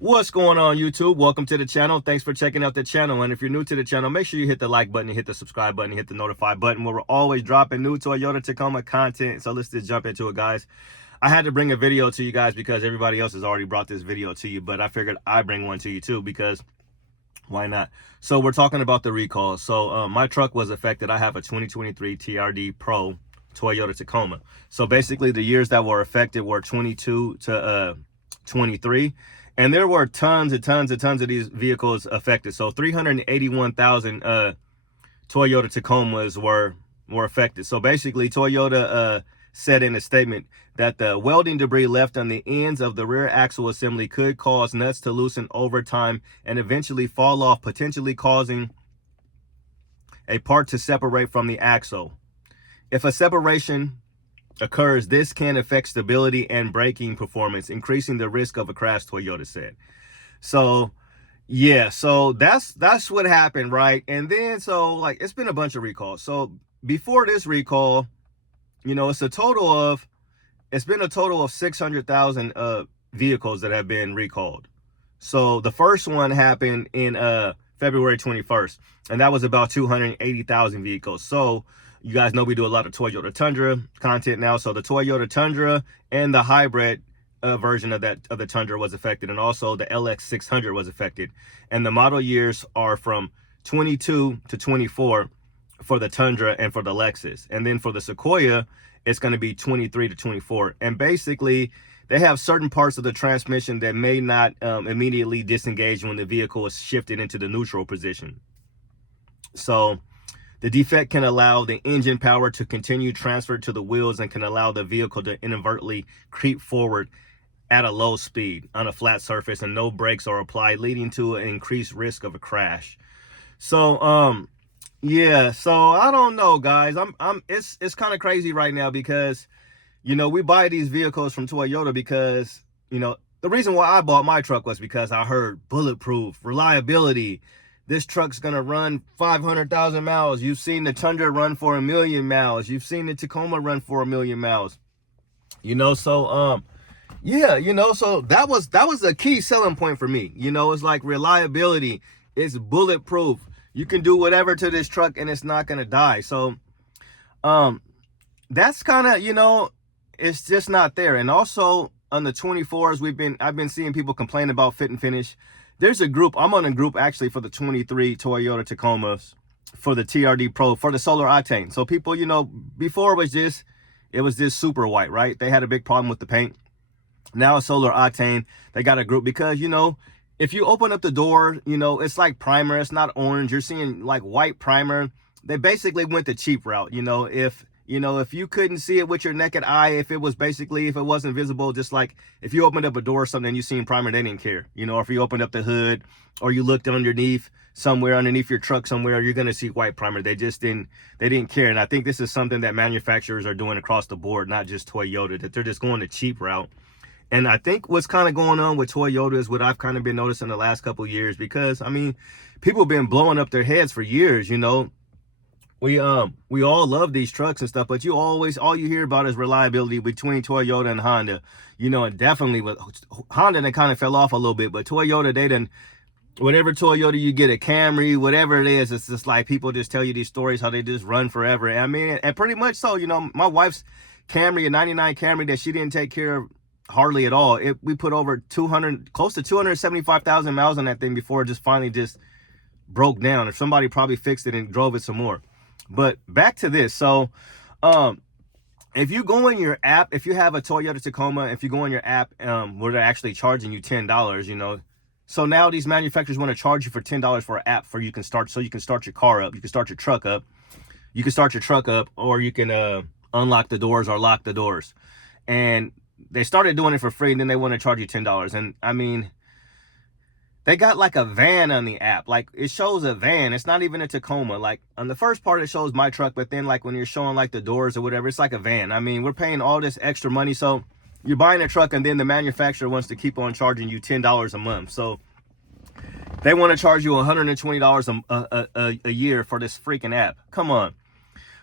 What's going on, YouTube? Welcome to the channel. Thanks for checking out the channel. And if you're new to the channel, make sure you hit the like button, you hit the subscribe button, you hit the notify button, where we're always dropping new Toyota Tacoma content. So let's just jump into it, guys. I had to bring a video to you guys because everybody else has already brought this video to you, but I figured I'd bring one to you too because why not? So we're talking about the recall. So my truck was affected. I have a 2023 TRD Pro Toyota Tacoma. So basically the years that were affected were 22 to 23. And there were tons and tons and tons of these vehicles affected. So 381,000 Toyota Tacomas were affected. So basically Toyota said in a statement that the welding debris left on the ends of the rear axle assembly could cause nuts to loosen over time and eventually fall off, potentially causing a part to separate from the axle. If a separation occurs, this can affect stability and braking performance, increasing the risk of a crash, Toyota said. So yeah, so that's what happened, right? And then so like it's been a bunch of recalls. So before this recall, you know, it's been a total of 600,000 vehicles that have been recalled. So the first one happened in February 21st, and that was about 280,000 vehicles. So you guys know we do a lot of Toyota Tundra content now. So the Toyota Tundra and the hybrid version of the Tundra was affected, and also the LX600 was affected. And the model years are from 22 to 24 for the Tundra and for the Lexus. And then for the Sequoia, it's going to be 23 to 24. And basically, they have certain parts of the transmission that may not immediately disengage when the vehicle is shifted into the neutral position. So the defect can allow the engine power to continue transferred to the wheels and can allow the vehicle to inadvertently creep forward at a low speed on a flat surface, and no brakes are applied, leading to an increased risk of a crash. So yeah, so I don't know, guys. It's kind of crazy right now because, you know, we buy these vehicles from Toyota because, you know, the reason why I bought my truck was because I heard bulletproof, reliability. This truck's gonna run 500,000 miles. You've seen the Tundra run for 1 million miles. You've seen the Tacoma run for 1 million miles. You know, so yeah, you know, so that was a key selling point for me. You know, it's like reliability. It's bulletproof. You can do whatever to this truck and it's not gonna die. So that's kind of, you know, it's just not there. And also on the 24s, I've been seeing people complain about fit and finish. There's a group, I'm on a group actually for the 23 Toyota Tacomas for the TRD Pro for the solar octane. So people, you know, before it was this super white, right? They had a big problem with the paint. Now solar octane, they got a group because, you know, if you open up the door, you know, it's like primer, it's not orange. You're seeing like white primer. They basically went the cheap route. You know, if you couldn't see it with your naked eye, if it wasn't visible, just like if you opened up a door or something and you seen primer, they didn't care. You know, if you opened up the hood or you looked underneath somewhere, underneath your truck somewhere, you're going to see white primer. They didn't care. And I think this is something that manufacturers are doing across the board, not just Toyota, that they're just going the cheap route. And I think what's kind of going on with Toyota is what I've kind of been noticing the last couple of years, because I mean, people have been blowing up their heads for years. You know, we all love these trucks and stuff, but all you hear about is reliability between Toyota and Honda. You know, and definitely with Honda, they kind of fell off a little bit, but Toyota, whatever Toyota you get, a Camry, whatever it is, it's just like people just tell you these stories how they just run forever. And I mean, and pretty much so. You know, my wife's Camry, a 99 Camry that she didn't take care of hardly at all. We put over close to 275,000 miles on that thing before it just finally just broke down. If somebody probably fixed it and drove it some more. But back to this. So if you go in your app, if you have a Toyota Tacoma, if you go in your app where they're actually charging you $10, you know, so now these manufacturers want to charge you for $10 for an app so you can start your car up, you can start your truck up, or you can unlock the doors or lock the doors. And they started doing it for free, and then they want to charge you $10. And I mean, they got like a van on the app. Like it shows a van. It's not even a Tacoma. Like on the first part, it shows my truck, but then like when you're showing like the doors or whatever, it's like a van. I mean, we're paying all this extra money. So you're buying a truck, and then the manufacturer wants to keep on charging you $10 a month. So they want to charge you $120 a year for this freaking app. Come on.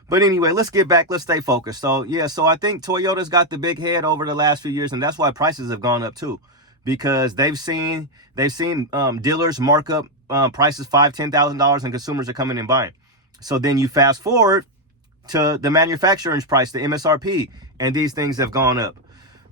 But anyway, let's get back. Let's stay focused. So yeah, so I think Toyota's got the big head over the last few years, and that's why prices have gone up too. because they've seen dealers mark up prices $5,000-$10,000, and consumers are coming and buying. So then you fast forward to the manufacturer's price, the MSRP, and these things have gone up.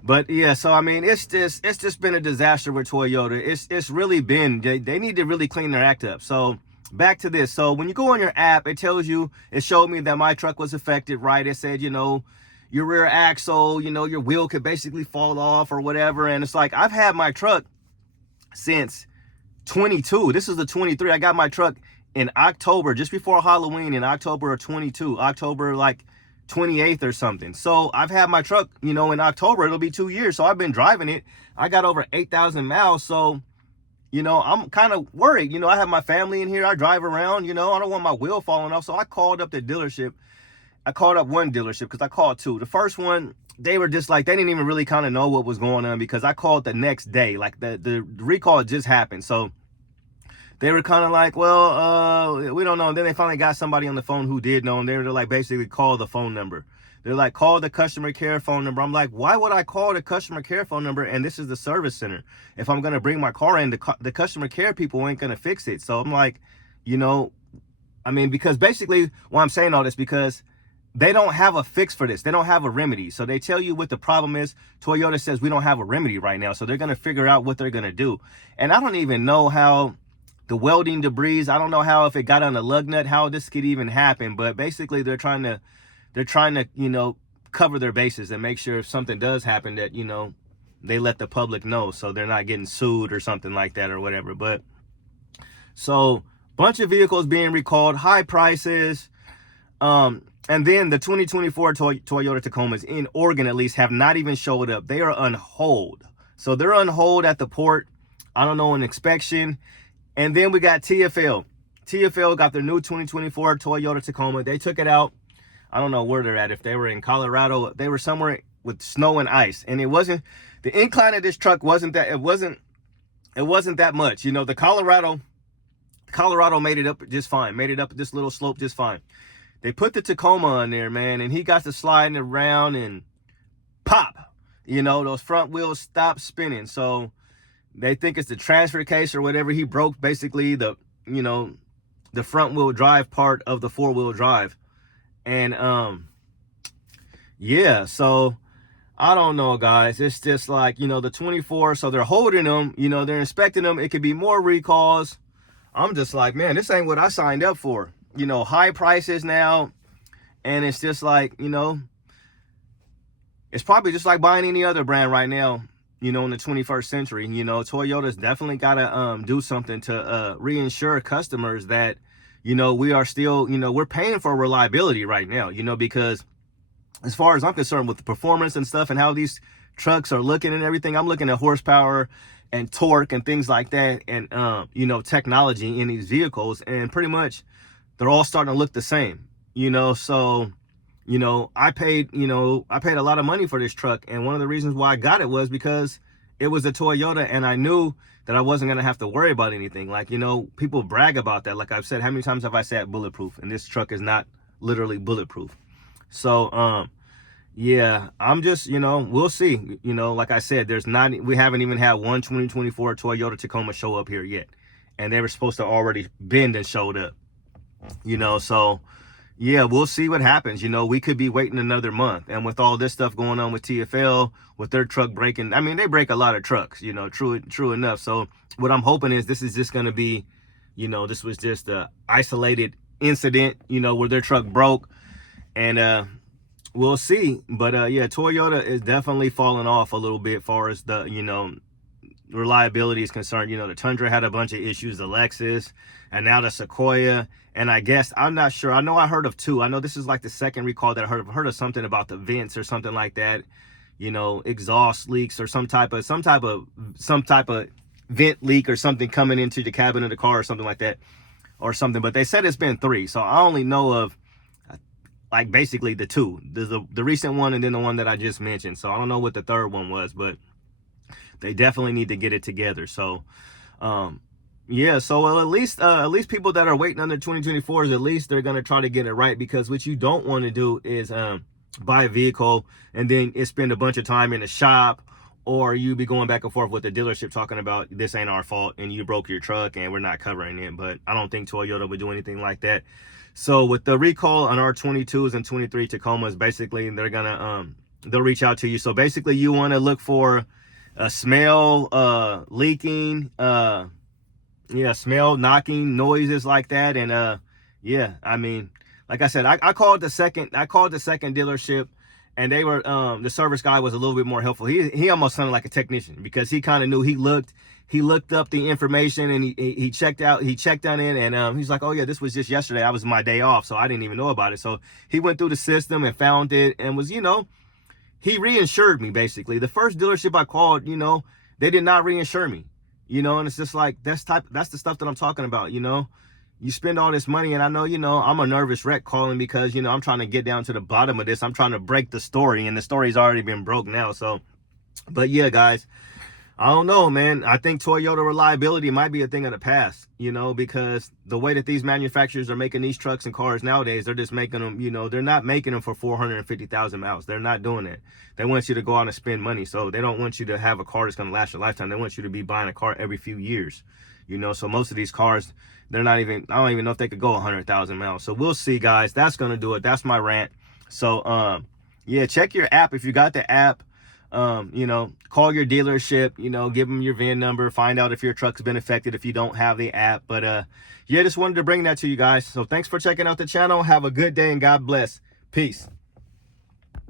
But yeah, so I mean, it's just been a disaster with Toyota. It's really been, they need to really clean their act up. So back to this. So when you go on your app, it tells you, it showed me that my truck was affected, right? It said, you know, your rear axle, you know, your wheel could basically fall off or whatever. And it's like, I've had my truck since 22. This is the 23. I got my truck in October, just before Halloween, in October of 22, October like 28th or something. So I've had my truck, you know, in October, it'll be 2 years. So I've been driving it. I got over 8,000 miles. So, you know, I'm kind of worried. You know, I have my family in here. I drive around, you know, I don't want my wheel falling off. So I called up the dealership. I called up one dealership because I called two. The first one, they were just like, they didn't even really kind of know what was going on, because I called the next day. Like the recall just happened. So they were kind of like, well, we don't know. And then they finally got somebody on the phone who did know. And they were like, basically, call the phone number. They're like, call the customer care phone number. I'm like, why would I call the customer care phone number? And this is the service center. If I'm going to bring my car in, the customer care people ain't going to fix it. So I'm like, you know, I mean, because basically why I'm saying all this, because they don't have a fix for this. They don't have a remedy. So they tell you what the problem is. Toyota says we don't have a remedy right now. So they're going to figure out what they're going to do. And I don't even know how the welding debris, I don't know how, if it got on a lug nut, how this could even happen. But basically they're trying to, you know, cover their bases and make sure if something does happen that, you know, they let the public know, so they're not getting sued or something like that or whatever. But so bunch of vehicles being recalled, high prices. And then the 2024 Toyota Tacomas in Oregon, at least, have not even showed up. They are on hold. So they're on hold at the port. I don't know, an inspection. And then we got TFL. TFL got their new 2024 Toyota Tacoma. They took it out. I don't know where they're at. If they were in Colorado, they were somewhere with snow and ice. And it wasn't, the incline of this truck wasn't that, it wasn't that much. You know, the Colorado made it up just fine. Made it up this little slope just fine. They put the Tacoma on there, man, and he got to sliding around and pop. You know, those front wheels stopped spinning. So they think it's the transfer case or whatever. He broke basically the, you know, the front wheel drive part of the 4-wheel drive. And yeah, so I don't know, guys. It's just like, you know, the 24, so they're holding them, you know, they're inspecting them. It could be more recalls. I'm just like, man, this ain't what I signed up for. You know, high prices now. And it's just like, you know, it's probably just like buying any other brand right now, you know, in the 21st century. You know, Toyota's definitely got to do something to reinsure customers that, you know, we are still, you know, we're paying for reliability right now, you know, because as far as I'm concerned with the performance and stuff and how these trucks are looking and everything, I'm looking at horsepower and torque and things like that, and, you know, technology in these vehicles, and pretty much they're all starting to look the same, you know. So, you know, I paid a lot of money for this truck. And one of the reasons why I got it was because it was a Toyota, and I knew that I wasn't going to have to worry about anything. Like, you know, people brag about that. Like I've said, how many times have I said bulletproof? And this truck is not literally bulletproof. So, yeah, I'm just, you know, we'll see. You know, like I said, we haven't even had one 2024 Toyota Tacoma show up here yet. And they were supposed to already been and showed up, you know. So yeah, we'll see what happens. You know, we could be waiting another month. And with all this stuff going on with TFL, with their truck breaking, I mean, they break a lot of trucks, you know, true enough. So what I'm hoping is this is just going to be, you know, this was just a isolated incident, you know, where their truck broke. And we'll see. But yeah, Toyota is definitely falling off a little bit as far as the, you know, reliability is concerned. You know, the Tundra had a bunch of issues, the Lexus, and now the Sequoia. And I guess, I'm not sure. I know I heard of two. I know this is like the second recall that I heard of something about the vents or something like that. You know, exhaust leaks or some type of vent leak or something coming into the cabin of the car or something like that or something. But they said it's been 3. So I only know of like basically the 2. There's the recent one and then the one that I just mentioned. So I don't know what the third one was, but they definitely need to get it together. So, yeah, so at least people that are waiting on the 2024s, at least they're going to try to get it right, because what you don't want to do is buy a vehicle and then it spend a bunch of time in the shop, or you be going back and forth with the dealership talking about this ain't our fault and you broke your truck and we're not covering it. But I don't think Toyota would do anything like that. So with the recall on our 22s and 23 Tacomas, basically they're gonna they'll reach out to you. So basically you want to look for a smell, leaking, smell, knocking, noises like that. And yeah, I mean, like I said, I called the second dealership, and they were the service guy was a little bit more helpful. He almost sounded like a technician, because he kind of knew. He looked up the information, and he checked on in, and he's like, oh yeah, this was just yesterday. That was my day off, so I didn't even know about it. So he went through the system and found it, and was, he reinsured me. Basically, the first dealership I called, they did not reinsure me, and it's just like, that's the stuff that I'm talking about. You spend all this money, and I know, I'm a nervous wreck calling, because, I'm trying to get down to the bottom of this. I'm trying to break the story, and the story's already been broke now. So, but yeah, guys, I don't know, man. I think Toyota reliability might be a thing of the past, because the way that these manufacturers are making these trucks and cars nowadays, they're just making them, they're not making them for 450,000 miles. They're not doing that. They want you to go out and spend money. So they don't want you to have a car that's going to last your lifetime. They want you to be buying a car every few years, so most of these cars, I don't even know if they could go 100,000 miles. So we'll see, guys. That's going to do it. That's my rant. So, yeah, check your app. If you got the app, call your dealership, give them your VIN number, find out if your truck's been affected if you don't have the app. But, yeah, just wanted to bring that to you guys. So thanks for checking out the channel. Have a good day, and God bless. Peace.